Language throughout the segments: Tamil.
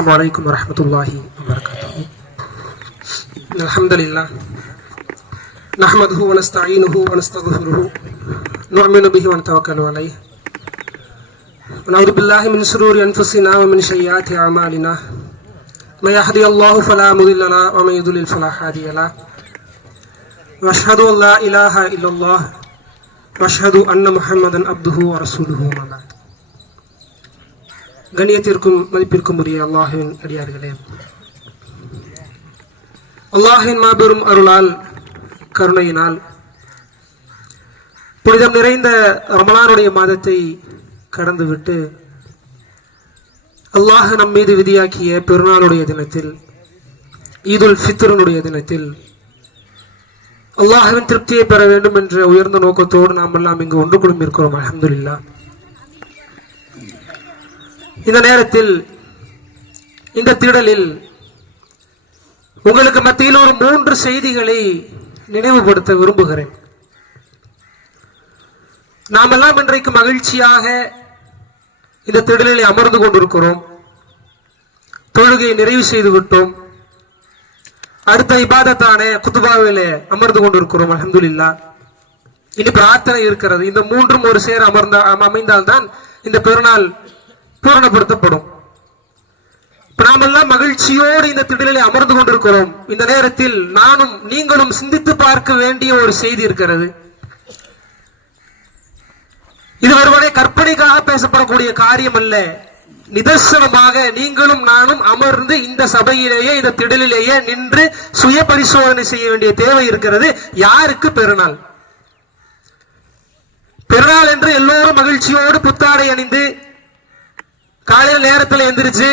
அஸ்ஸலாமு அலைக்கும் வரஹ்மத்துல்லாஹி வபரகாத்துஹு. அல்ஹம்துலில்லாஹ் நஹ்மதுஹு வ நஸ்தஈனுஹு வ நஸ்தக்ஃபிருஹு நுஅமினு பிஹி வ நதவக்கலு அலைஹி வ நஊது பில்லாஹி மின் ஷுரூரி அன்ஃபுஸினா வ மின் ஸய்யிஆத்தி அஅமாலினா மை யஹ்தியல்லாஹு ஃபலா முதில்ல லஹு வ மை யுضلل ஃபலா ஹாதிய லஹு வ அஷ்ஹது அன் லா இலாஹா இல்லல்லாஹ் வ அஷ்ஹது அன்ன முஹம்மதன் அப்துஹு வ ரசூலுஹு அம்மா பஅத். கண்ணியத்திற்கும் மதிப்பிற்கும் உரிய அல்லாஹ்வின் அடியார்களே, அல்லாஹ்வின் மாபெரும் அருளால் கருணையினால் புனிதம் நிறைந்த ரமலானுடைய மாதத்தை கடந்துவிட்டு அல்லாஹ் நம் மீது விதியாக்கிய பெருநாளுடைய தினத்தில், ஈதுல் ஃபித்ருடைய தினத்தில் அல்லாஹ்வின் திருப்தியை பெற வேண்டும் என்ற உயர்ந்த நோக்கத்தோடு நாம் எல்லாம் இங்கு ஒன்று கூடி இருக்கிறோம். அல்ஹம்துலில்லாஹ். இந்த நேரத்தில், இந்த திடலில் உங்களுக்கு மத்தியில் ஒரு 3 செய்திகளை நினைவுபடுத்த விரும்புகிறேன். நாம் எல்லாம் இன்றைக்கு மகிழ்ச்சியாக இந்த திடலில் அமர்ந்து கொண்டிருக்கிறோம். தொழுகையை நிறைவு செய்து விட்டோம். அடுத்த இபாதத்தான குத்துபாவிலே அமர்ந்து கொண்டிருக்கிறோம். அல்ஹம்துலில்லாஹ். இனி பிரார்த்தனை இருக்கிறது. இந்த 3ம் ஒரு சேர அமைந்தால்தான் இந்த பெருநாள் பூரணப்படுத்தப்படும். நாமெல்லாம் மகிழ்ச்சியோடு இந்த திடலில் அமர்ந்து கொண்டிருக்கிறோம். இந்த நேரத்தில் நானும் நீங்களும் சிந்தித்து பார்க்க வேண்டிய ஒரு செய்தி இருக்கிறது. இது ஒருவரை கற்பனைக்காக பேசப்படக்கூடிய காரியம் அல்ல. நிதர்சனமாக நீங்களும் நானும் அமர்ந்து இந்த சபையிலேயே, இந்த திடலிலேயே நின்று சுய பரிசோதனை செய்ய வேண்டிய தேவை இருக்கிறது. யாருக்கு பெருநாள்? பெருநாள் என்று எல்லோரும் மகிழ்ச்சியோடு புத்தாடை அணிந்து காலையில் நேரத்தில் எந்திரிச்சு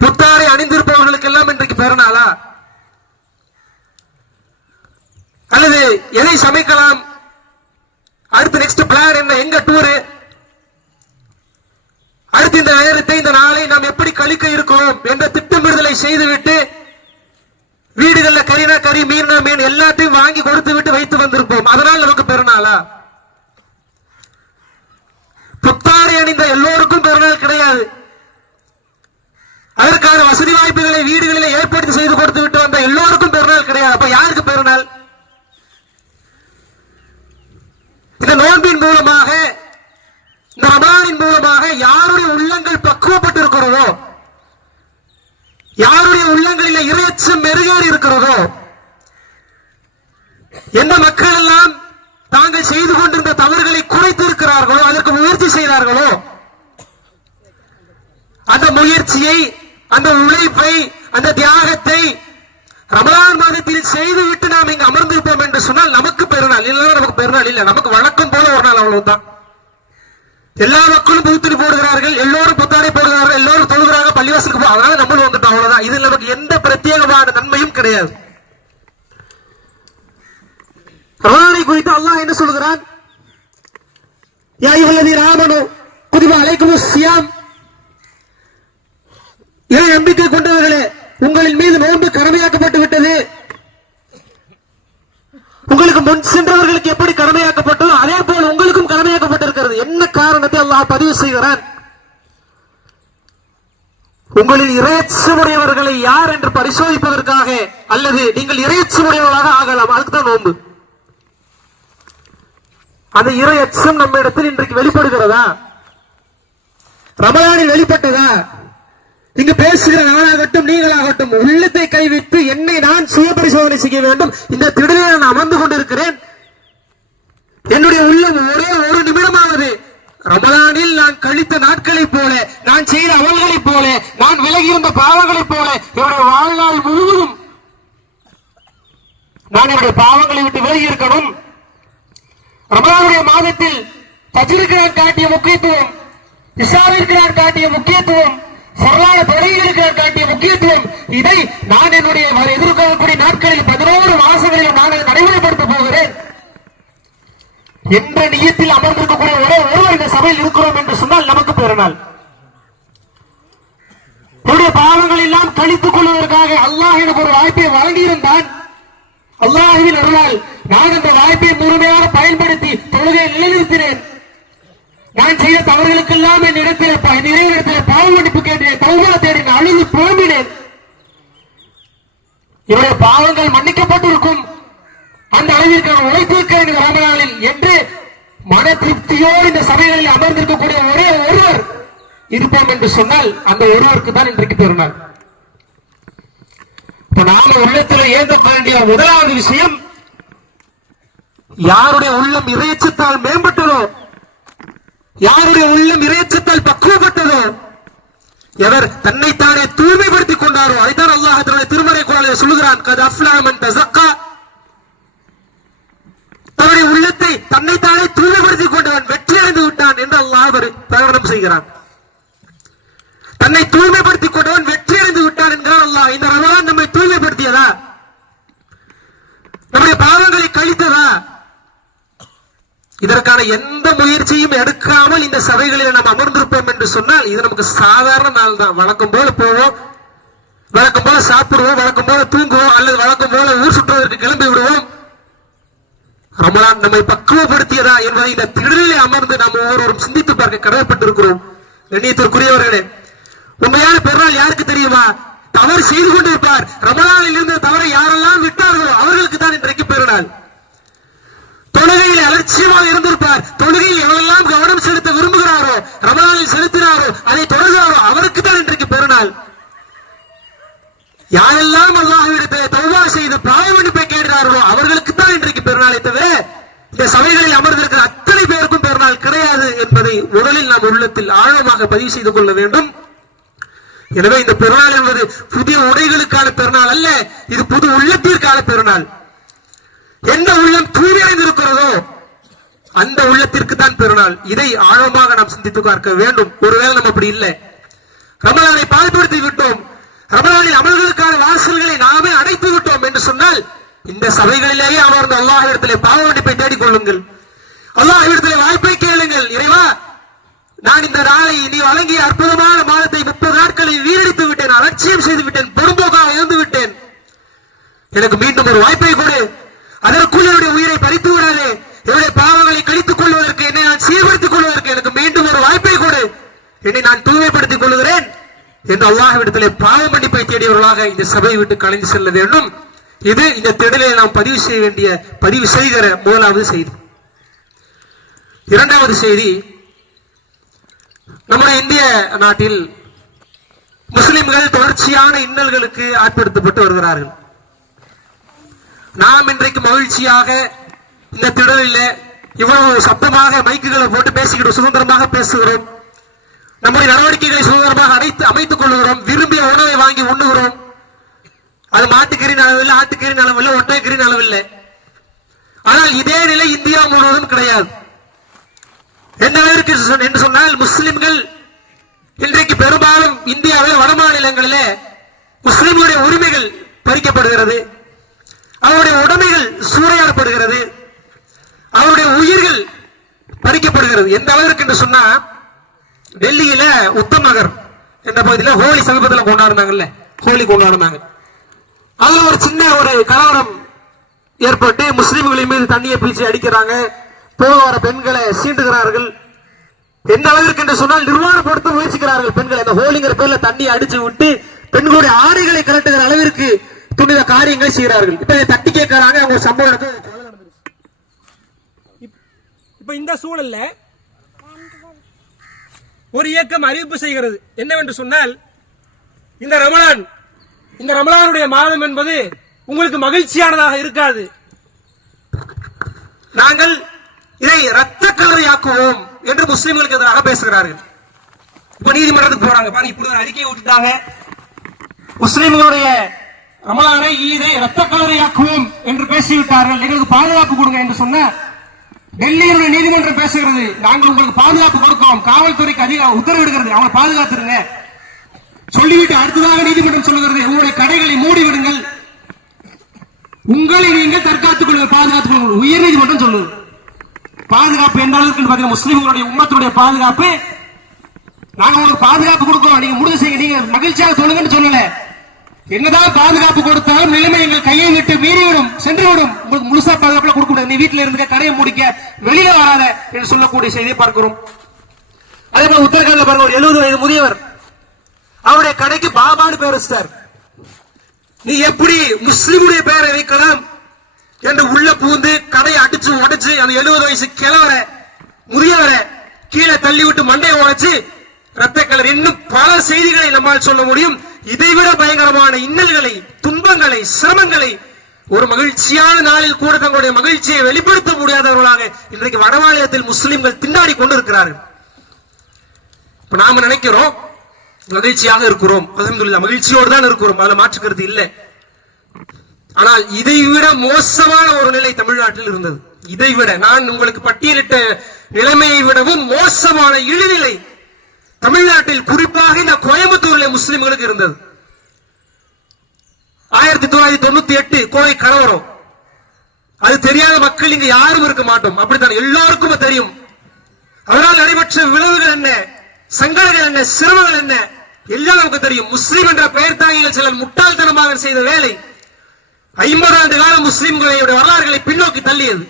புத்தாடை அணிந்திருப்பவர்களுக்கு எல்லாம் இன்றைக்கு பெருநாளா? அல்லது எதை சமைக்கலாம், அடுத்து நெக்ஸ்ட் பிளான் என்ன, எங்க டூரு, அடுத்து இந்த நேரத்தை, இந்த நாளை நாம் எப்படி கழிக்க இருக்கிறோம் என்ற திட்டமிடுதலை செய்துவிட்டு வீடுகள்ல கறினா கறி, மீனா மீன் எல்லாத்தையும் வாங்கி கொடுத்து விட்டு வைத்து வந்திருப்போம். அதனால் நமக்கு பெருநாளா? புத்தாடை அணிந்த எல்லோருக்கும் பெருநாள் கிடையாது. அதற்கான வசதி வாய்ப்புகளை வீடுகளில் ஏற்படுத்தி செய்து கொடுத்து விட்டு வந்த எல்லோருக்கும் பெருநாள் கிடையாது. அப்ப யாருக்கு பெருநாள்? இந்த நோன்பின் மூலமாக, இந்த ரமலானின் மூலமாக யாருடைய உள்ளங்கள் பக்குவப்பட்டு இருக்கிறதோ, யாருடைய உள்ளங்களில் இறையச்சம் மெருகேறி இருக்கிறதோ, எந்த மக்கள் எல்லாம் தாங்கள் செய்து கொண்டிருந்த தவறுகளை குறைத்து இருக்கிறார்களோ, அதற்கு முயற்சி செய்தார்களோ, அந்த முயற்சியை, அந்த உழைப்பை, அந்த தியாகத்தை ரமலான் மாதத்தில் செய்துவிட்டு நாம் இங்கு அமர்ந்திருப்போம் என்று சொன்னால் நமக்கு பெருநாள். இல்லைன்னா நமக்கு பெருநாள் இல்லை. நமக்கு வழக்கம் போல ஒரு நாள், அவ்வளவுதான். எல்லா மக்களும் புதுத்துணி போடுகிறார்கள், எல்லோரும் புத்தாடை போடுகிறார்கள், எல்லோரும் தொழுகிறாங்க, பள்ளிவாசலுக்கு போ, அதனால நம்மளும் வந்துட்டோம், அவ்வளவுதான். இதில் நமக்கு எந்த பிரத்யேகமான நன்மையும் கிடையாது. ரமலானை குறித்து அல்லாஹ் என்ன சொல்கிறான்? யா அய்யுஹல்லதீன ஆமனூ குதிப அலைக்குமுஸ் ஸியாம், இறை நம்பிக்கை கொண்டவர்களே, உங்களின் மீது நோன்பு கடமையாக்கப்பட்டு விட்டது. உங்களுக்கு முன் சென்றவர்களுக்கு எப்படி கடமையாக்கப்பட்டதோ அதே போல உங்களுக்கும் கடமையாக்கப்பட்டிருக்கிறது. என்ன காரணத்தை அல்லாஹ் பதிவு செய்கிறான்? உங்களில் இறையச்சமுடையவர்களை யார் என்று பரிசோதிப்பதற்காக, அல்லது நீங்கள் இறையச்சமுடையவர்களாக ஆகலாம். அதுக்குதான் நோன்பு. அந்த இறையச்சம் நம்ம இடத்தில் இன்றைக்கு வெளிப்படுகிறதா? ரமலானில் வெளிப்பட்டதா? இங்கு பேசுகிற நானாகட்டும் நீங்களாகட்டும் உள்ளத்தை கைவிட்டு என்னை நான் சுய பரிசோதனை செய்ய வேண்டும். இந்த திடலில் நான் அமர்ந்து கொண்டிருக்கிறேன். என்னுடைய உள்ளம் ஒரே ஒரு நிமிடமாவது ரமலானில் நான் கழித்த நாட்களைப் போல, நான் செய்த அமல்களைப் போல, நான் விலகியிருந்த பாவங்களைப் போல என்னுடைய வாழ்நாள் முழுவதும் நான் என்னுடைய பாவங்களை விட்டு விலகி இருக்கணும். ரமலானுடைய மாதத்தில் தஜ்ருக்கு நான் காட்டிய முக்கியத்துவம், இஷாவிற்கு நான் காட்டிய முக்கியத்துவம், சரளான தொழில்களுக்கு நான் காட்டிய முக்கியத்துவம், இதை நான் என்னுடைய எதிர்கொள்ளக்கூடிய நாட்களில் 11 மாசங்களில் நான் நடைமுறைப்படுத்த போகிறேன் என்ற நியத்தில் அமர்ந்திருக்கக்கூடிய ஒரே ஒருவர் இந்த சபையில் இருக்கிறோம் என்று சொன்னால் நமக்கு பெருநாள். என்னுடைய பாவங்கள் எல்லாம் கழித்துக் கொள்வதற்காக அல்லாஹ் எனக்கு ஒரு வாய்ப்பை வழங்கியிருந்தான். அல்லாஹ்வின் அருளால் நான் அந்த வாய்ப்பை முழுமையாக பயன்படுத்தி தொழுகையை நிலைநிறுத்தினேன். நான் செய்த தவறுகளுக்கெல்லாம் என் இறைவனிடத்தில் பாவ மன்னிப்பு கேட்டேன், தௌபா தேடினேன், அழுது புலம்பினேன். இவருடைய பாவங்கள் மன்னிக்கப்பட்டிருக்கும், அந்த அளவிற்கு உழைத்திருக்கிறேன் இந்த ரமலானில் என்று மன திருப்தியோடு இந்த சபைகளில் அமர்ந்திருக்கக்கூடிய ஒரே ஒருவர் இருப்போம் என்று சொன்னால் அந்த ஒருவருக்கு தான் இன்றைக்கு பெருநாள். இப்ப நாம உள்ளத்தில் ஏந்த வேண்டிய முதலாவது விஷயம், யாருடைய உள்ளம் இறையச்சத்தால் மேம்பட்டதோ, யாருடைய உள்ளம் இறையச்சத்தால் பக்குவப்பட்டதோ, எவர் தன்னைத்தானே தூய்மைப்படுத்திக் கொண்டாரோ, அதைத்தான் அல்லாஹ் தன்னுடைய திருமறை குர்ஆனில் சொல்கிறான், கத் அஃப்லஹ மன் தஸக்கா, தன்னுடைய உள்ளத்தை தன்னைத்தானே தூய்மைப்படுத்திக் கொண்டவன் வெற்றி அடைந்து விட்டான் என்று அல்லாஹ் பிரகடனம் செய்கிறான். தன்னை தூய்மைப்படுத்திக் கொண்டவன் வெற்றி அடைந்து விட்டான் என்கிறான் அல்லாஹ். இந்த ரமலான் நம்மை தூய்மைப்படுத்தியதா? நம்முடைய பாவங்களை கழித்ததா? இதற்கான எந்த முயற்சியும் எடுக்காமல் இந்த சபைகளில் நாம் அமர்ந்திருப்போம் என்று சொன்னால் இது நமக்கு சாதாரண நாள் தான். வழக்கம் போல போவோம், வழக்கம் போல சாப்பிடுவோம், வழக்கம் போல தூங்குவோம், அல்லது வழக்கம் போல ஊர் சுற்றுவதற்கு கிளம்பி விடுவோம். ரமலான் நம்மை பக்குவப்படுத்தியதா என்பதை இந்த திடலிலே அமர்ந்து நாம் ஒவ்வொருவரும் சிந்தித்து பார்க்க கடமைப்பட்டிருக்கிறோம். கண்ணியத்திற்குரியவர்களே, உண்மையான பெருநாள் யாருக்கு தெரியுமா? தவறு செய்து கொண்டிருப்பார். ரமலானில் இருந்து தவறை யாரெல்லாம் விட்டார்களோ அவர்களுக்கு தான் இன்றைக்கு பெருநாள். தொழுகையில் அலட்சியமாக இருந்திருப்பார், தொழுகையில் எவ்வளெல்லாம் கவனம் செலுத்த விரும்புகிறாரோ, ரமலானில் செலுத்தினாரோ, அதை தொடர்கிறாரோ அவருக்கு தான் இன்றைக்கு பெருநாள். யாரெல்லாம் அல்லாஹ்விடத்தில் தௌபா செய்து பாவ மன்னிப்பை கேட்கிறார்களோ அவர்களுக்கு தான் இன்றைக்கு பெருநாளை தவிர இந்த சபைகளில் அமர்ந்திருக்கிற அத்தனை பேருக்கும் பெருநாள் கிடையாது என்பதை முதலில் நாம் உள்ளத்தில் ஆழமாக பதிவு செய்து கொள்ள வேண்டும். எனவே இந்த பெருநாள் என்பது புதிய உடைகளுக்கான பெருநாள் அல்ல, இது புது உள்ளத்திற்கான பெருநாள். எந்த உள்ளம் தூய்மையடைந்திருக்கிறதோ அந்த உள்ளத்திற்கு தான் பெருநாள். இதை ஆழமாக நாம் சிந்தித்து பார்க்க வேண்டும். ஒருவேளை நம்ம அப்படி இல்லை, ரமலானை பாழ்படுத்தி விட்டோம், ரமலானில் அமல்களுக்கான வாசல்களை நாமே அடைத்து விட்டோம் என்று சொன்னால் இந்த சபைகளிலேயே அமர்ந்து அல்லாஹ்விடத்திலே பாவ மன்னிப்பை தேடிக் கொள்ளுங்கள், அல்லாஹ்விடத்திலே வாய்ப்பை கேளுங்கள். இறைவா, நான் இந்த நாளை நீ வழங்கிய அற்புதமான மாதத்தை 30 நாட்களை வீணடித்து விட்டேன், அலட்சியம் செய்து விட்டேன், பொறும்போக்காக இருந்து விட்டேன். எனக்கு மீண்டும் ஒரு வாய்ப்பை கொடு, அதற்குள் என்னுடைய உயிரை பறித்து விடாதே, என்னுடைய பாவங்களை கழித்துக் கொள்வதற்கு, என்னை நான் சீர்படுத்திக் கொள்வதற்கு எனக்கு மீண்டும் ஒரு வாய்ப்பை கொடு, என்னை நான் தூய்மைப்படுத்திக் கொள்கிறேன் என்று அல்லாஹ்விடத்திலே பாவ மன்னிப்பை தேடியவர்களாக இந்த சபையை விட்டு கலைந்து செல்ல வேண்டும். இது இந்த திடலில் நாம் பதிவு செய்கிற முதலாவது செய்தி. இரண்டாவது செய்தி, நம்முடைய இந்திய நாட்டில் முஸ்லிம்கள் தொடர்ச்சியான இன்னல்களுக்கு ஆட்படுத்தப்பட்டு வருகிறார்கள். நாம் இன்றைக்கு மகிழ்ச்சியாக இந்த திடலில் இவ்வளவு சத்தமாக மைக்குகளை போட்டு பேசிக்கிட்டு சுதந்திரமாக பேசுகிறோம், நம்முடைய நடவடிக்கைகளை சுதந்திரமாக அமைத்துக் கொள்கிறோம், விரும்பிய உணவை வாங்கி உண்ணுகிறோம். அது மாட்டுக்கறின் அளவில்லை, ஆட்டுக்கறின் அளவில்லை, ஒட்டகக்கறின் அளவில்லை. ஆனால் இதே நிலை இந்தியா முழுவதும் கிடையாது. எந்த அளவிற்கு என்று சொன்னால், முஸ்லிம்கள் இன்றைக்கு பெரும்பாலும் இந்தியாவில் வட மாநிலங்களிலே முஸ்லிம்களுடைய உரிமைகள் பறிக்கப்படுகிறது, அவருடைய உடைமைகள் சூறையாடப்படுகிறது, அவருடைய உயிர்கள் பறிக்கப்படுகிறது. எந்த அளவிற்கு என்று சொன்னா, டெல்லியில உத்தம் நகர் என்ற பகுதியில் ஹோலி சமீபத்தில் கொண்டாடினாங்கல்ல, ஹோலி கொண்டாடினாங்க. அதுல ஒரு சின்ன ஒரு கலவரம் ஏற்பட்டு முஸ்லிம்களின் மீது தண்ணியை பீச்சி அடிக்கிறாங்க, போக வர பெண்களை சீண்டுகிறார்கள். எந்த அளவிற்கு என்று சொன்னால் நிர்வாணப்படுத்த முயற்சிக்கிறார்கள் பெண்களை. அந்த ஹோலிங்கிற பேர்ல தண்ணியை அடிச்சு விட்டு பெண்களுடைய ஆடைகளை கலட்டுகிற அளவிற்கு துணித காரியங்களை செய்கிறார்கள். இப்ப தட்டி கேட்கிறாங்க, அவங்க சம்பவம். இப்ப இந்த சூழல்ல ஒரு இயக்கம் அறிவிப்பு செய்கிறது என்னவென்று சொன்னால், இந்த ரமலானுடைய மாதம் என்பது உங்களுக்கு மகிழ்ச்சியானதாக இருக்காது, நாங்கள் இதை இரத்த கலரையாக்குவோம் என்று முஸ்லிம்களுக்கு எதிராக பேசுகிறார்கள். இப்ப நீதிமன்றத்துக்கு போறாங்க பாருங்க, இப்படி ஒரு அறிக்கையை விட்டுட்டாங்க, முஸ்லிம்களுடைய ரமலானை ஈதை இரத்த கலரையாக்குவோம் என்று பேசிவிட்டார்கள், எங்களுக்கு பாதுகாப்பு கொடுங்க என்று சொன்ன டெல்லியினுடைய நீதிமன்றம் பேசுகிறது, நாங்கள் உங்களுக்கு பாதுகாப்பு கொடுக்கிறோம், காவல்துறைக்கு அதிக உத்தரவிடுகிறது, அவங்க பாதுகாத்துருங்க சொல்லிவிட்டு அடுத்ததாக நீதிமன்றம் சொல்லுகிறது, உங்களுடைய கடைகளை மூடிவிடுங்கள், உங்களை நீங்கள் தற்காத்துக் கொள்ளுங்கள், பாதுகாத்துக் கொள்ளுங்கள். உயர் நீதிமன்றம் சொல்லுது. பாதுகாப்பு எந்த அளவுக்கு பாத்தீங்கன்னா, முஸ்லிம்களுடைய உம்மத்துடைய பாதுகாப்பு, நாங்க உங்களுக்கு பாதுகாப்பு கொடுக்கிறோம், நீங்க முடிஞ்சு செய்யுங்க, நீங்க மகிழ்ச்சியாக சொல்லுங்கன்னு சொல்லல. என்னதான் பாதுகாப்பு கொடுத்தாலும் நிலைமை எங்கள் கையை விட்டு மீறிவிடும், சென்றுவிடும். உங்களுக்கு முழுசா பாதுகாப்பு கொடுக்க கூடாது, நீ வீட்டில இருந்துக்க, கடையை முடிக்க, வெளியில வராத என்று சொல்லக்கூடிய செய்தியை பார்க்கிறோம். அதே போல உத்தரகாண்ட்ல பாருங்க, ஒரு 70 வயது முதியவர், அவருடைய கடைக்கு பாபான்னு பேர் வச்சிட்டார். நீ எப்படி முஸ்லிமுடைய பெயரை வைக்கலாம் என்று உள்ள பூந்து கடையை அடிச்சு உடைச்சு அந்த 70 வயசு கிழவர முதியவரை கீழே தள்ளி விட்டு மண்டையை உடைச்சு ரத்த கலர், இன்னும் பல செய்திகளை நம்மால் சொல்ல முடியும். இதைவிட பயங்கரமான இன்னல்களை, துன்பங்களை, சிரமங்களை ஒரு மகிழ்ச்சியான நாளில் கூட தங்களுடைய மகிழ்ச்சியை வெளிப்படுத்த முடியாதவர்களாக இன்றைக்கு வடமாநிலத்தில் முஸ்லிம்கள் திண்டாடி கொண்டிருக்கிறார்கள். இப்ப நாம நினைக்கிறோம் மகிழ்ச்சியாக இருக்கிறோம், அல்ஹம்துலில்லாஹ் மகிழ்ச்சியோடு தான் இருக்கிறோம், அதுல மாற்றுக்கிறது இல்லை. ஆனால் இதைவிட மோசமான ஒரு நிலை தமிழ்நாட்டில் இருந்தது. இதைவிட நான் உங்களுக்கு பட்டியலிட்ட நிலைமையை விடவும் மோசமான இழிநிலை தமிழ்நாட்டில், குறிப்பாக இந்த கோயம்புத்தூரில் முஸ்லிம்களுக்கு இருந்தது. 1998 கோவை கலவரம், அது தெரியாத மக்கள் இங்க யாரும் இருக்க மாட்டோம், அப்படித்தான் எல்லாருக்கும் தெரியும். அதனால் நடைபெற்ற விளைவுகள் என்ன, சங்கடங்கள் என்ன, சிரமங்கள் என்ன எல்லாம் நமக்கு தெரியும். முஸ்லிம் என்ற பெயர் தாங்கிகள் சிலர் முட்டாள்தனமாக செய்த வேலை 50 ஆண்டு கால முஸ்லிம்களுடைய வரலாறுகளை பின்னோக்கி தள்ளியது.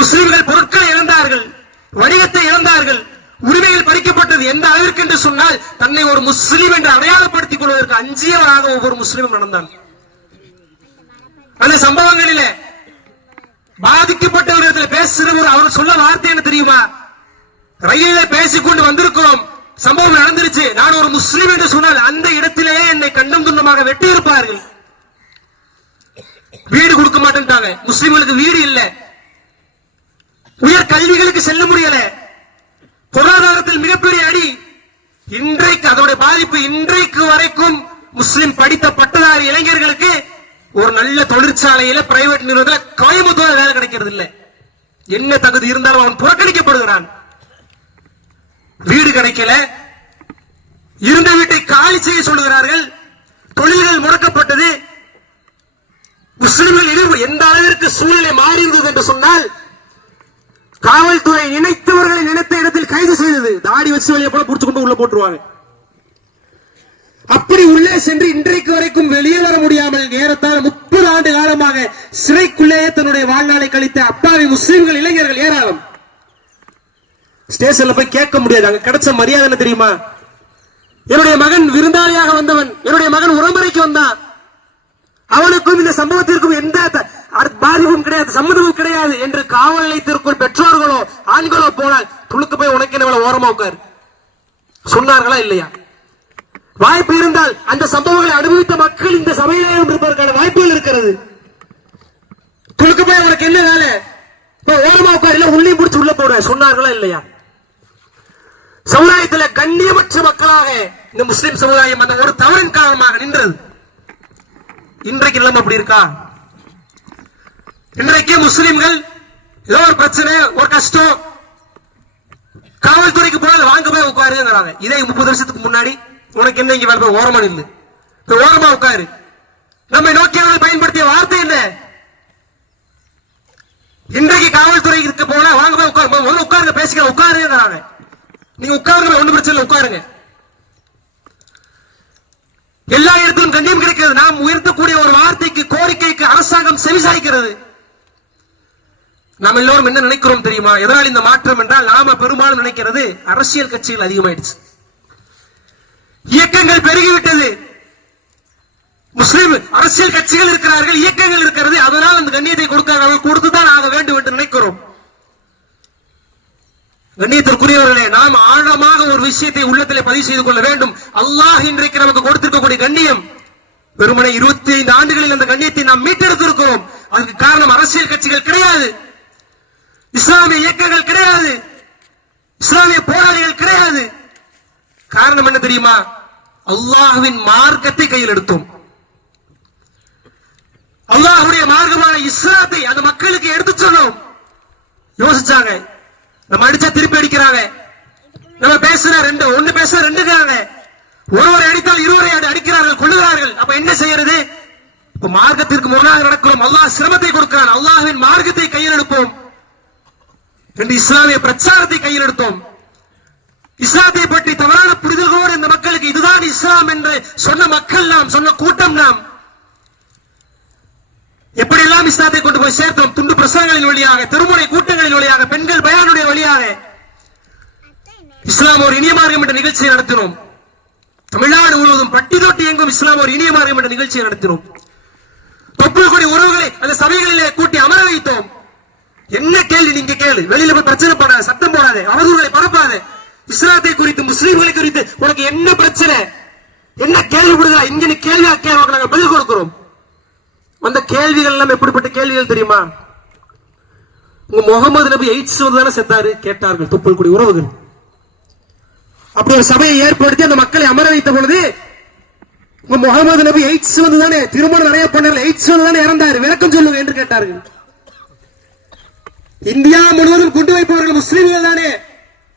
முஸ்லிம்கள் பொருட்களை இழந்தார்கள், வணிகத்தை இழந்தார்கள், உரிமைகள் பறிக்கப்பட்டது. எந்த அளவிற்கு என்று சொன்னால் தன்னை ஒரு முஸ்லிம் என்று அடையாளப்படுத்திக் கொள்வதற்கு அஞ்சியவராக ஒவ்வொரு முஸ்லிமும் நடந்தான். அந்த சம்பவங்களிலே பாதிக்கப்பட்டவர்களிடத்தில் பேசுகிறவர் அவர் சொல்ல வார்த்தை என்ன தெரியுமா? ரயிலிலே பேசிக்கொண்டு வந்திருக்கிறோம், சம்பவம் நடந்துருச்சு, நான் ஒரு முஸ்லிம் என்று சொன்னால் அந்த இடத்திலேயே என்னை கண்டம் துண்டமாக வெட்டி இருப்பார்கள். வீடு கொடுக்க மாட்டேன்ட்டாங்க, முஸ்லிம்களுக்கு வீடு இல்ல, உயர் கல்விகளுக்கு செல்ல முடியல, பொருளாதாரத்தில் மிகப்பெரிய அடி. இன்றைக்கு அதோட பாதிப்பு இன்றைக்கு வரைக்கும் முஸ்லிம் படித்த பட்டதாரி இளைஞர்களுக்கு ஒரு நல்ல தொழிற்சாலையில, பிரைவேட் நிறுவனத்தில் கோயம்புத்தூர் வேலை கிடைக்கிறது இல்லை. என்ன தகுதி இருந்தாலும் அவன் புறக்கணிக்கப்படுகிறான். வீடு கிடைக்கல, இருந்த வீட்டை காலி செய்ய சொல்லுகிறார்கள், தொழில்கள் முடக்கப்பட்டது. முஸ்லிம்கள் எந்த அளவிற்கு சூழ்நிலை மாறி இருந்தது என்று சொன்னால், காவல்துறை நினைத்தவர்களை நினைத்த இடத்தில் கைது செய்தது. தாடி வச்சு வெளியே போல புடிச்சு கொண்டு உள்ள போட்டுருவாங்க. அப்படி உள்ளே சென்று இன்றைக்கு வரைக்கும் வெளியே வர முடியாமல் ஏறத்தாழ 30 ஆண்டு காலமாக சிறைக்குள்ளேயே தன்னுடைய வாழ்நாளை கழித்த அப்பாவி முஸ்லிம்கள் இளைஞர்கள் ஏராளம். ஸ்டேஷன்ல போய் கேட்க முடியாது. அங்க கிடைச்ச மரியாதை என்ன தெரியுமா? என்னுடைய மகன் விருந்தாளியாக வந்தவன், என்னுடைய மகன் உறமுறைக்கு வந்தான், அவனுக்கும் இந்த சம்பவத்திற்கும் எந்த பாதிப்பும் கிடையாது, சம்மதமும் கிடையாது என்று காவல் நிலையத்திற்குள் பெற்றோர்களோ ஆண்களோ போனால் துளுக்கு போய் உனக்கு என்ன ஓரமா உட்கார் சொன்னார்களா இல்லையா? வாய்ப்பு இருந்தால் அந்த சம்பவங்களை அனுபவித்த மக்கள் இந்த சபையிலும் இருப்பதற்கான வாய்ப்புகள் இருக்கிறது. துளுக்கு போய் உனக்கு என்ன வேலை, ஓரமா உட்கார், இல்ல உள்ளே முடிச்சு உள்ள போட சொன்னார்களா இல்லையா? சமுதாயத்தில் கண்ணியமற்ற மக்களாக இந்த முஸ்லிம் சமுதாயம் அந்த ஒரு தவறின் காரணமாக நின்றது. இன்றைக்கு நிலைமை அப்படி இருக்கா? இன்றைக்கு முஸ்லிம்கள் ஏதோ ஒரு பிரச்சனை, ஒரு கஷ்டம், காவல்துறைக்கு போனால் வாங்க போய் உட்காருங்கிறாங்க. இதே 30 வருஷத்துக்கு முன்னாடி உனக்கு என்ன இங்க வேலை, ஓரமா நில்லு, ஓரமா உட்காரு. நம்மை நோக்கியவர்கள் பயன்படுத்திய வார்த்தை என்ன? இன்றைக்கு காவல்துறைக்கு போனா வாங்க போய் உட்காரு, உட்காருங்க, பேசிக்கலாம், உட்காருங்கிறாங்க. நீங்க உட்காருங்க, ஒண்ணு பிரச்சனை இல்லை, உட்காருங்க. எல்லா இடத்திலும் கண்ணியம் கிடைக்கிறது. நாம் உயர்த்தக்கூடிய ஒரு வார்த்தைக்கு, கோரிக்கைக்கு அரசாங்கம் செவிசாய்க்கிறது. நாம் எல்லோரும் என்ன நினைக்கிறோம் தெரியுமா? எதனால் இந்த மாற்றம் என்றால், நாம பெரும்பாலும் நினைக்கிறது அரசியல் கட்சிகள் அதிகமாயிடுச்சு, இயக்கங்கள் பெருகிவிட்டது, முஸ்லிம் அரசியல் கட்சிகள் இருக்கிறார்கள், இயக்கங்கள் இருக்கிறது, அதனால் அந்த கண்ணியத்தை கொடுத்துதான் ஆக வேண்டும் என்று நினைக்கிறோம். கண்ணியத்திற்குரியவர்களே, நாம் ஆழமாக ஒரு விஷயத்தை உள்ளத்திலே பதிவு செய்து கொள்ள வேண்டும். அல்லாஹ் இன்றைக்கு நமக்கு கொடுத்திருக்கக்கூடிய கண்ணியம், வெறுமனே 25 ஆண்டுகளில் அந்த கண்ணியத்தை நாம் மீட்டெடுத்திருக்கிறோம். அதுக்கு காரணம் அரசியல் கட்சிகள் கிடையாது, இஸ்லாமிய இயக்கங்கள் கிடையாது, இஸ்லாமிய போராளிகள் கிடையாது. காரணம் என்ன தெரியுமா? அல்லாஹ்வின் மார்க்கத்தை கையில் எடுத்தோம். அல்லாஹ்வுடைய மார்க்கமான இஸ்லாத்தை அந்த மக்களுக்கு எடுத்து சொன்னோம். யோசிச்சாங்க, நம்ம அடிச்சா திருப்பி அடிக்கிறாங்க, நம்ம பேசுற ஒண்ணு பேசுற ரெண்டுங்கிறாங்க, ஒருவரை அடித்தால் 20 அடிக்கிறார்கள், கொள்ளுகிறார்கள். அப்ப என்ன செய்யறது? இப்ப மார்க்கத்திற்கு முன்னாக நடக்கிறோம். அல்லாஹ் சிரமத்தை கொடுக்கிறான், அல்லாஹ்வின் மார்க்கத்தை கையில் எடுப்போம் என்று இஸ்லாமிய பிரச்சாரத்தை கையில் எடுத்தோம். இஸ்லாத்தை பற்றி தவறான புரிதலோடு இந்த மக்களுக்கு இதுதான் இஸ்லாம் என்று சொன்ன மக்கள் நாம், சொன்ன கூட்டம் நாம். எப்படியெல்லாம் இஸ்லாத்தை கொண்டு போய் சேர்த்தோம்? துண்டு பிரசங்கங்களின் வழியாக, திருமுறை கூட்டங்களின் வழியாக, பெண்கள் பயானுடைய வழியாக, இஸ்லாம் ஒரு இனிய மார்க்கம் என்ற நிகழ்ச்சியை நடத்தினோம். தமிழ்நாடு முழுவதும் பட்டி தொட்டி எங்கும் இஸ்லாம் ஒரு இனிய மார்க்கம் என்ற நிகழ்ச்சியை நடத்தினோம். தொப்புள் கொடி உறவுகளை அந்த சபைகளிலே கூட்டி அமர வைத்தோம். என்ன கேள்வி நீங்க கேளு, வெளியில போய் பிரச்சனை போடாத, சத்தம் போடாத, அவதூறுகளை பரப்பாத. இஸ்லாத்தை குறித்து முஸ்லீம்களை குறித்து உனக்கு என்ன பிரச்சனை, என்ன கேள்வி கொடுங்க, இங்க கேள்வியா கேள்வி நாங்கள் பதில் கொடுக்கிறோம். அந்த கேள்விகள் எல்லாம் எப்படிப்பட்ட கேள்விகள் தெரியுமா? உங்க முகமது நபி எய்ட்ஸ் தானே செத்தாரு கேட்டார்கள் தொப்புள் கொடி உறவுகள். அப்படி ஒரு சபையை ஏற்படுத்தி அந்த மக்களை அமர வைத்த பொழுது உங்க முகமது நபி எய்ட்ஸ் தானே திருமணம் நிறைய பண்ணல, எய்ட்ஸ் தானே இறந்தாரு, விளக்கம் சொல்லுங்க என்று கேட்டார்கள். இந்தியா முழுவதும் குண்டு வைப்பவர்கள் முஸ்லிம்கள் தானே,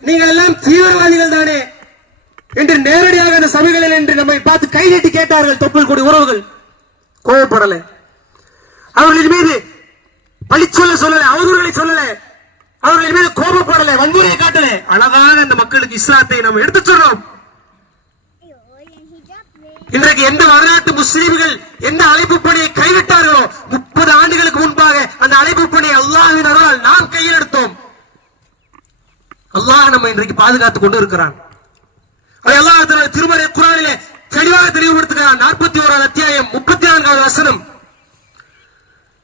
நீங்கள் எல்லாம் தீவிரவாதிகள் தானே என்று நேரடியாக அந்த சபைகளில் என்று நம்மை பார்த்து கைதட்டி கேட்டார்கள் தொப்புள் கொடி உறவுகள். கோபப்படல, அவர்களின் மீது பழி சொல்லல, அவதூறுகளை சொல்லல, அவர்களின் மீது கோபப்படல, வன்முறையை காட்டல. அழகாக அந்த மக்களுக்கு இஸ்லாத்தை நாம் எடுத்துச் சொல்றோம். இன்றைக்கு எந்த வரலாற்று முஸ்லீம்கள் எந்த அழைப்பு பணியை கைவிட்டார்களோ 30 ஆண்டுகளுக்கு முன்பாக அந்த அழைப்பு பணியை அல்லாஹ்வின் அருளால் நாம் கையில் எடுத்தோம். அல்லாஹ் நம்ம இன்றைக்கு பாதுகாத்துக் கொண்டு இருக்கிறான். அல்லாஹ் திருமறை குர்ஆனிலே தெளிவாக தெளிவுபடுத்துகிறான். 41வது அத்தியாயம் 34வது வசனம்.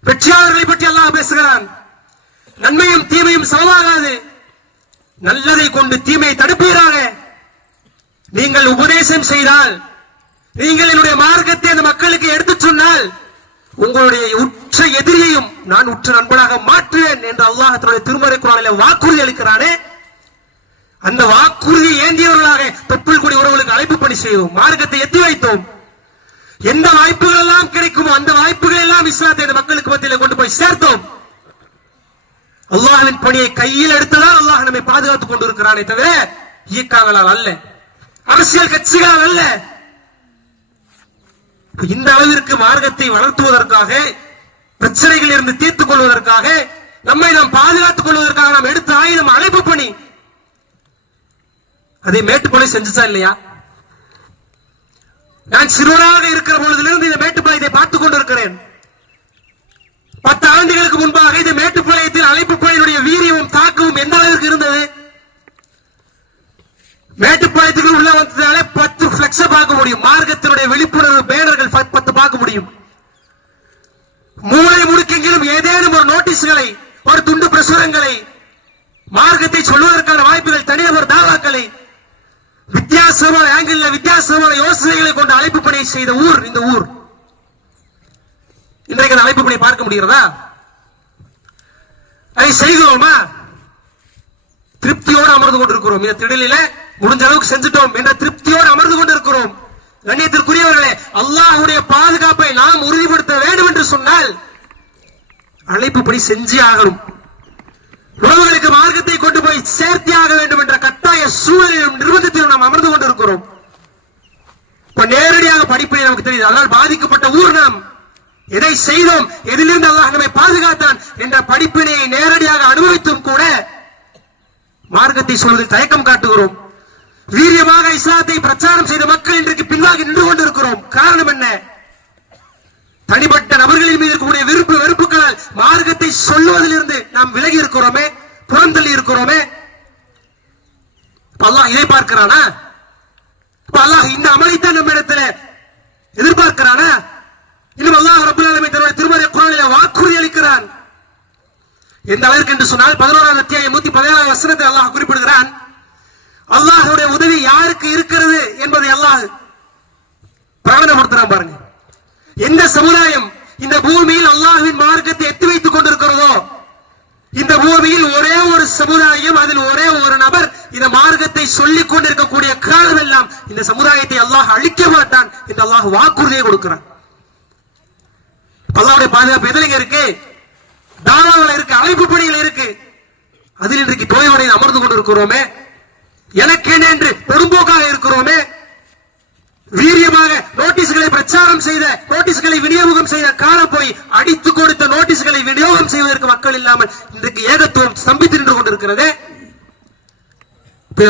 வெற்றியாளர்களை பற்றி அல்லாஹ் பேசுகிறான். நன்மையும் தீமையும் சமமாகாது, நல்லதை கொண்டு தீமையை தடுப்பீராக. நீங்கள் உபதேசம் செய்தால், நீங்கள் என்னுடைய மார்க்கத்தை அந்த மக்களுக்கு எடுத்துச் சொன்னால், உங்களுடைய உற்ற எதிரியையும் நான் உற்ற நண்பனாக மாற்றுவேன் என்று அல்லாஹ் தன்னுடைய திருமறை குர்ஆனிலே வாக்குறுதி அளிக்கிறானே, அந்த வாக்குறுதியை ஏந்தியவர்களாக தொப்புள் கொடி உறவுகளுக்கு அழைப்பு பணி செய்தோம், மார்க்கத்தை எத்தி வைத்தோம். எந்த வாய்ப்புகள் எல்லாம் கிடைக்குமோ அந்த வாய்ப்புகள் எல்லாம் இஸ்லாத்தை இந்த மக்களுக்கு மத்தியில் கொண்டு போய் சேர்த்தோம். அல்லாஹ்வின் பணியை கையில் எடுத்ததால் அல்லாஹ் நம்மை பாதுகாத்துக் கொண்டிருக்கிறானே தவிர இயக்கங்களால் அல்ல, அரசியல் கட்சிகளால் அல்ல. இந்த அளவிற்கு மார்க்கத்தை வளர்த்துவதற்காக, பிரச்சனைகளில் இருந்து தீர்த்துக் கொள்வதற்காக, நம்மை நாம் பாதுகாத்துக் கொள்வதற்காக நாம் எடுத்த ஆயுதம் அழைப்பு பணி. அதை மேட்டுப்பாளையம் செஞ்சுச்சா இல்லையா? நான் சிறுவராக இருக்கிற பொழுதிலிருந்து இந்த மேட்டுப்பாளையத்தை பார்த்துக் கொண்டிருக்கிறேன். 10 ஆண்டுகளுக்கு முன்பாக இந்த மேட்டுப்பாளையத்தில் அழைப்பு பணியினுடைய வீரியமும் தாக்கமும் எந்த அளவிற்கு இருந்தது? மேட்டுப்பாளையத்துக்கு உள்ள வந்ததாலே 10 பிளக்ஸ பார்க்க முடியும், மார்க்கத்தினுடைய விழிப்புணர்வு பேனர்கள் 10 பார்க்க முடியும். மூளை முடுக்கெங்கிலும் ஏதேனும் ஒரு நோட்டீஸ்களை, ஒரு துண்டு பிரசுரங்களை, மார்க்கத்தை சொல்வதற்கான வாய்ப்புகள், தனிநபர் தாவாக்களை, வித்தியாசமான ஆங்கிள், வித்தியாசமான யோசனைகளை கொண்டு அழைப்பு பணியை செய்த ஊர் இந்த ஊர். இன்றைக்கு அந்த அழைப்பு பணியை பார்க்க முடிகிறதா? அதை செய்கிறோமா? திருப்தியோடு அமர்ந்து கொண்டிருக்கிறோம். இந்த திடலில முடிஞ்ச அளவுக்கு செஞ்சுட்டோம் என்ற திருப்தியோடு அமர்ந்து கொண்டிருக்கிறோம். கண்ணியத்திற்குரியவர்களே, அல்லாஹ்வுடைய பாதுகாப்பை நாம் உறுதிப்படுத்த வேண்டும் என்று சொன்னால் அழைப்பு பணி செஞ்சே ஆகணும். உறவுகளுக்கு மார்க்கத்தை கொண்டு போய் சேர்த்தியாக வேண்டும் என்ற கட்டாய சூழலிலும் நிர்பந்தத்திலும் நாம் அமர்ந்து கொண்டிருக்கிறோம். இப்ப நேரடியாக படிப்பை நமக்கு தெரியுது. அதனால் பாதிக்கப்பட்ட ஊர் நாம் எதை செய்தோம், எதிலிருந்து அல்லாஹ் நம்மை பாதுகாத்தான் என்ற படிப்பினை நேரடியாக அனுபவித்தும் கூட மார்க்கத்தை சொல்வதில் தயக்கம் காட்டுகிறோம். வீரியமாக இஸ்லாத்தை பிரச்சாரம் செய்த மக்கள் இன்றைக்கு பின்வாங்கி நின்று கொண்டிருக்கிறோம். காரணம் என்ன? தனிப்பட்ட நபர்களின் மீது இருக்கக்கூடிய விருப்பு வெறுப்புகளால் மார்க்கத்தை சொல்லுவதிலிருந்து நாம் விலகி இருக்கிறோமே, புறந்தள்ளி இருக்கிறோமே. அல்லாஹ் இதை பார்க்கிறானா? அல்லாஹ் இந்த அமலைத்தான் நம்ம இடத்துல எதிர்பார்க்கிறானா? இன்னும் அல்லாஹ் ரப்பல் ஆலமீன் தன்னுடைய திருமறை குர்ஆனிலே வாக்குறுதி அளிக்கிறான். எந்த அளவிற்கு என்று சொன்னால் 11வது அத்தியாயம் 117வது வசனத்தை அல்லாஹ் குறிப்பிடுகிறான். அல்லாஹ்வுடைய உதவி யாருக்கு இருக்கிறது என்பதை அல்லாஹ் பிரகடனப்படுத்துறான். பாருங்க, எந்த சமுதாயம் இந்த பூமியில் அல்லாஹ்வின் மார்க்கத்தை எத்தி வைத்துக் கொண்டிருக்கிறதோ, இந்த பூமியில் ஒரே ஒரு சமுதாயம், அதில் ஒரே ஒரு நபர் இந்த மார்க்கத்தை சொல்லிக் கொண்டிருக்கக்கூடிய காலம் எல்லாம் இந்த சமுதாயத்தை அல்லாஹ் அழிக்க மாட்டான் என்று அல்லாஹ் வாக்குறுதியை கொடுக்கிறான். அல்லாஹ்வுடைய பாதுகாப்பு எதிரிங்க இருக்கு, தாவாவில் இருக்கு, அழைப்பு பணிகள் இருக்கு. அதில் இன்றைக்கு தோய்வடையில் அமர்ந்து கொண்டிருக்கிறோமே, எனக்கு என்ன என்று பொறும்போக்காக இருக்கிறோமே, வீரியமாக நோட்டீஸ்களை பிரச்சாரம் செய்த, நோட்டீஸ்களை விநியோகம் செய்த காலம் போய் அடித்து கொடுத்த நோட்டீஸ்களை விநியோகம் செய்வதற்கு மக்கள் இல்லாமல் இன்றைக்கு ஏகத்துவம் ஸ்தம்பித்து நின்று கொண்டிருக்கிறது.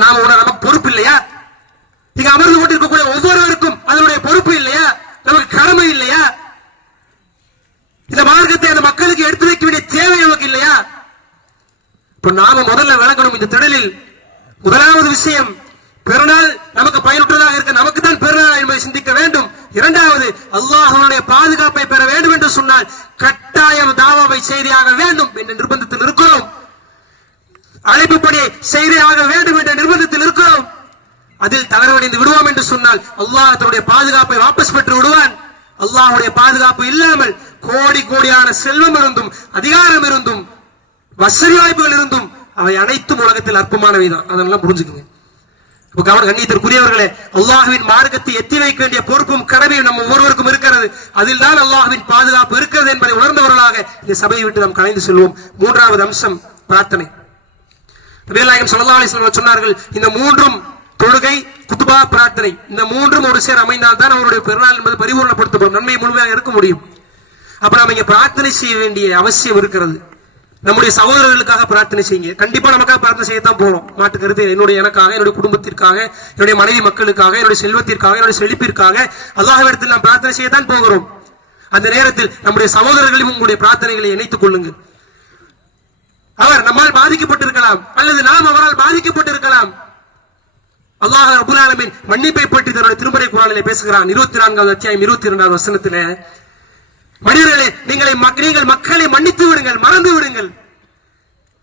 நாம நமக்கு பொறுப்பு இல்லையா? இங்க அமர்ந்து கொண்டிருக்கக்கூடிய ஒவ்வொருவருக்கும் அதனுடைய பொறுப்பு இல்லையா? நமக்கு கடமை இல்லையா? இந்த மார்க்கத்தை அந்த மக்களுக்கு எடுத்து வைக்க வேண்டிய தேவை நமக்கு இல்லையா? இப்ப நாம முதல்ல விளக்கணும். இந்த திடலில் முதலாவது விஷயம், பெருநாள் நமக்கு பயனுற்றதாக இருக்க நமக்கு தான் பெருநாள் என்பதை சிந்திக்க வேண்டும். இரண்டாவது, அல்லாஹ்வுடைய பாதுகாப்பை பெற வேண்டும் என்று சொன்னால் கட்டாயம் தாவாவை செய்தியாக வேண்டும் என்ற நிர்பந்தத்தில் இருக்கிறோம். அழைப்புப்படி செய்தியாக வேண்டும் என்ற நிர்பந்தத்தில் இருக்கிறோம். அதில் தளர்வடைந்து விடுவோம் என்று சொன்னால் அல்லாஹ் தன்னுடைய பாதுகாப்பை வாபஸ் பெற்று விடுவான். அல்லாஹ்வுடைய பாதுகாப்பு இல்லாமல் கோடி கோடியான செல்வம் இருந்தும் அதிகாரம் இருந்தும் வசதி வாய்ப்புகள் இருந்தும் அவை அனைத்தும் உலகத்தில் அற்பமானவைதான். அதெல்லாம் புரிஞ்சுக்குங்க. கண்ணியத்திற்குரியவர்களே, அல்லாஹ்வின் மார்க்கத்தை எத்தி வைக்க வேண்டிய பொறுப்பும் கடமையும் நம்ம ஒவ்வொருவருக்கும் இருக்கிறது. அதில் தான் அல்லாஹ்வின் பாதுகாப்பு இருக்கிறது என்பதை உணர்ந்தவர்களாக இந்த சபையை விட்டு நாம் கலைந்து செல்வோம். மூன்றாவது அம்சம் பிரார்த்தனை. நபிகள் நாயகம் ஸல்லல்லாஹு அலைஹி வஸல்லம் சொன்னார்கள், இந்த மூன்றும் தொழுகை, குத்பா, பிரார்த்தனை, இந்த மூன்றும் ஒரு சேர அமைந்தால் தான் அவருடைய பெருநாள் என்பது பரிபூர்ணப்படுத்தப்படும், நன்மை முழுமையாக இருக்க முடியும். அப்ப நாம இங்க பிரார்த்தனை செய்ய வேண்டிய அவசியம் இருக்கிறது. நம்முடைய சகோதரர்களுக்காக பிரார்த்தனை செய்யுங்க. கண்டிப்பா நமக்காக பிரார்த்தனை செய்யத்தான் போறோம். மாட்டு கருத்து எனக்காக, என்னுடைய குடும்பத்திற்காக, என்னுடைய மனைவி மக்களுக்காக, என்னுடைய செல்வத்திற்காக, என்னுடைய செழிப்பிற்காக அல்லாஹ்விடத்தில் நாம் பிரார்த்தனை செய்யத்தான் போகிறோம். அந்த நேரத்தில் நம்முடைய சகோதரர்களையும் உங்களுடைய பிரார்த்தனைகளை இணைத்துக் கொள்ளுங்கள். அவர் நம்மால் பாதிக்கப்பட்டிருக்கலாம் அல்லது நாம் அவரால் பாதிக்கப்பட்டிருக்கலாம். அல்லாஹ் ரப்பல் ஆலமீன் மன்னிப்பை பற்றி தன்னுடைய திருமறை குர்ஆனிலே பேசுகிறான். 24வது அத்தியாயம் 22வது வசனத்திலே, மனிதர்களே, நீங்கள் மக்களை மன்னித்து விடுங்கள், மறந்து விடுங்கள்.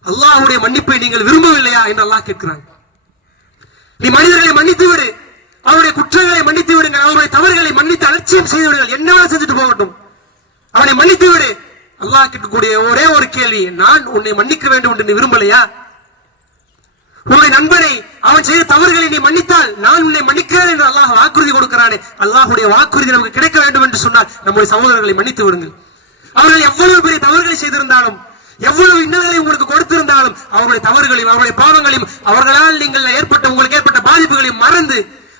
அல்லாஹ்வுடைய மன்னிப்பை நீங்கள் விரும்பவில்லையா என்று அல்லாஹ் கேட்கிறான். நீ மனிதர்களை மன்னித்து விடு, அவருடைய குற்றங்களை மன்னித்து விடுங்கள், அவருடைய தவறுகளை மன்னித்து அலட்சியம் செய்து விடுங்கள், என்னவா செஞ்சுட்டு போகட்டும், அவனை மன்னித்து விடு. அல்லாஹ் கேட்கக்கூடிய ஒரே ஒரு கேள்வி, நான் உன்னை மன்னிக்க வேண்டும் என்று நீ விரும்பலையா? உன்னுடைய நண்பனை அவன் செய்த தவறுகளை நீ மன்னித்தால் நான் உன்னை மன்னிக்கிறேன் என்று அல்லாஹ் வாக்குறுதி கொடுக்கிறானே. அல்லாஹ்வுடைய வாக்குறுதி நமக்கு கிடைக்க வேண்டும் என்று சொன்னால் நம்முடைய சகோதரர்களை மன்னித்து விடுங்கள். அவர்கள் எவ்வளவு பெரிய தவறுகளை செய்திருந்தாலும், எவ்வளவு இன்னல்களை உங்களுக்கு கொடுத்திருந்தாலும், அவருடைய தவறுகளையும் அவருடைய பாவங்களையும் அவர்களால் உங்களுக்கு ஏற்பட்ட பாதிப்புகளையும் மறந்து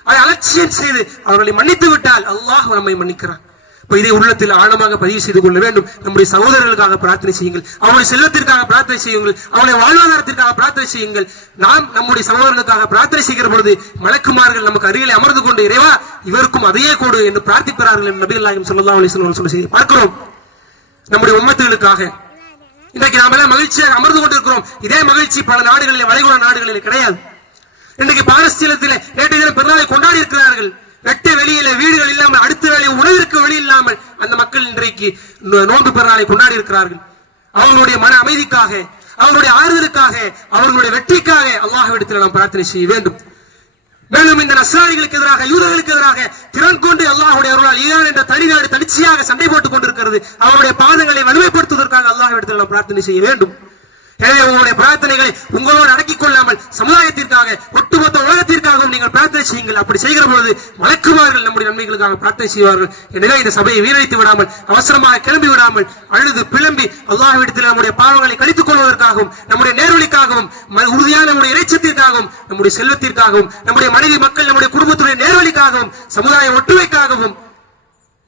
அதை அலட்சியம் செய்து அவர்களை மன்னித்து விட்டால் அல்லாஹ் நம்மை மன்னிக்கிறான். இதை உள்ளத்தில் ஆழமாக பதிவு செய்து கொள்ள வேண்டும். நம்முடைய சகோதரர்களுக்காக பிரார்த்தனை செய்யுங்கள், அவருடைய செல்வத்திற்காக பிரார்த்தனை செய்யுங்கள், அவருடைய வாழ்வாதாரத்திற்காக பிரார்த்தனை செய்யுங்கள். நாம் நம்முடைய சகோதரர்களுக்காக பிரார்த்தனை செய்கிற பொழுது மலக்குமார்கள் நமக்கு அருகிலே அமர்ந்து கொண்டு, இறைவா இவருக்கும் அதையே கொடு என்று பிரார்த்திக்கிறார்கள் என்று நபிகள் நாயகம் ஸல்லல்லாஹு அலைஹி வஸல்லம் சொன்ன செய்தி பார்க்கிறோம். நம்முடைய உம்மத்துகளுக்காக இன்றைக்கு நாம் எல்லாம் மகிழ்ச்சியாக அமர்ந்து கொண்டிருக்கிறோம். இதே மகிழ்ச்சி பல நாடுகளிலே, வளைகுடா நாடுகளிலே கிடையாது. இன்றைக்கு பாலஸ்தீனத்திலே நேற்றைய தினம் பெருநாளை கொண்டாடி இருக்கிறார்கள். வெட்ட வெளியில வீடுகள் இல்லாமல், அடுத்த வேலை உணவிற்கு வழி இல்லாமல் அந்த மக்கள் இன்றைக்கு நோன்பு பெருநாளை கொண்டாடி இருக்கிறார்கள். அவர்களுடைய மன அமைதிக்காக, அவர்களுடைய ஆறுதலுக்காக, அவர்களுடைய வெற்றிக்காக அல்லாஹ்விடத்தில் நாம் பிரார்த்தனை செய்ய வேண்டும். மேலும் இந்த நஸ்ரானிகளுக்கு எதிராக, யூதர்களுக்கு எதிராக திறன் கொண்டு அல்லாஹ்வுடைய அருளால் ஈரான் என்ற தனிநாடு தனிச்சையாக சண்டை போட்டுக் கொண்டிருக்கிறது. அவருடைய பாதங்களை வலுமைப்படுத்துவதற்காக அல்லாஹ்விடத்தில் நாம் பிரார்த்தனை செய்ய வேண்டும். எனவே உங்களுடைய பிரார்த்தனைகளை உங்களோடு அடக்கிக் கொள்ளாமல் சமுதாயத்திற்காக, ஒட்டுமொத்த உலகத்திற்காகவும் நீங்கள் பிரார்த்தனை செய்யுங்கள். அப்படி செய்கிற பொழுது மலக்குமார்கள் நம்முடைய நன்மைகளுக்காக பிரார்த்தனை செய்வார்கள். எனவே இந்த சபையை வீணடித்து விடாமல், அவசரமாக கிளம்பி விடாமல், அழுது பிளம்பி அல்லாஹ்விடத்தில் நம்முடைய பாவங்களை கழித்துக் கொள்வதற்காகவும், நம்முடைய நேர்வழிக்காகவும், உறுதியான நம்முடைய இறைச்சத்திற்காகவும், நம்முடைய செல்வத்திற்காகவும், நம்முடைய மனைவி மக்கள், நம்முடைய குடும்பத்துடைய நேர்வழிக்காகவும், சமுதாய ஒற்றுமைக்காகவும்,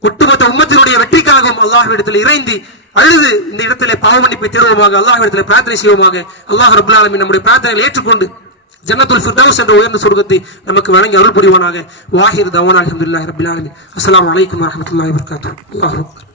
ஒட்டுமொத்த உம்மத்தினுடைய வெற்றிக்காகவும் அல்லாஹ்விடத்தில் இறைந்தி அழுது இந்த இடத்திலே பாவ மன்னிப்பை தேடுவோமாக, அல்லாஹ்விடத்திலே பிரார்த்தனை செய்வோமாக. அல்லாஹ் ரப்பல் ஆலமீன் நம்முடைய பிரார்த்தனைகளை ஏற்றுக்கொண்டு ஜன்னத்துல் ஃபிர்தௌஸ் என்ற உயர்ந்த சொர்க்கத்தை நமக்கு வழங்கி அருள் புரிவானாக. வாஹிர் தவானா அல்ஹம்துலில்லாஹி ரப்பில் ஆலமீன். அஸ்ஸலாமு அலைக்கும் வரஹ்மத்துல்லாஹி வபரகாத்துஹு. அல்லாஹ் அக்பர்.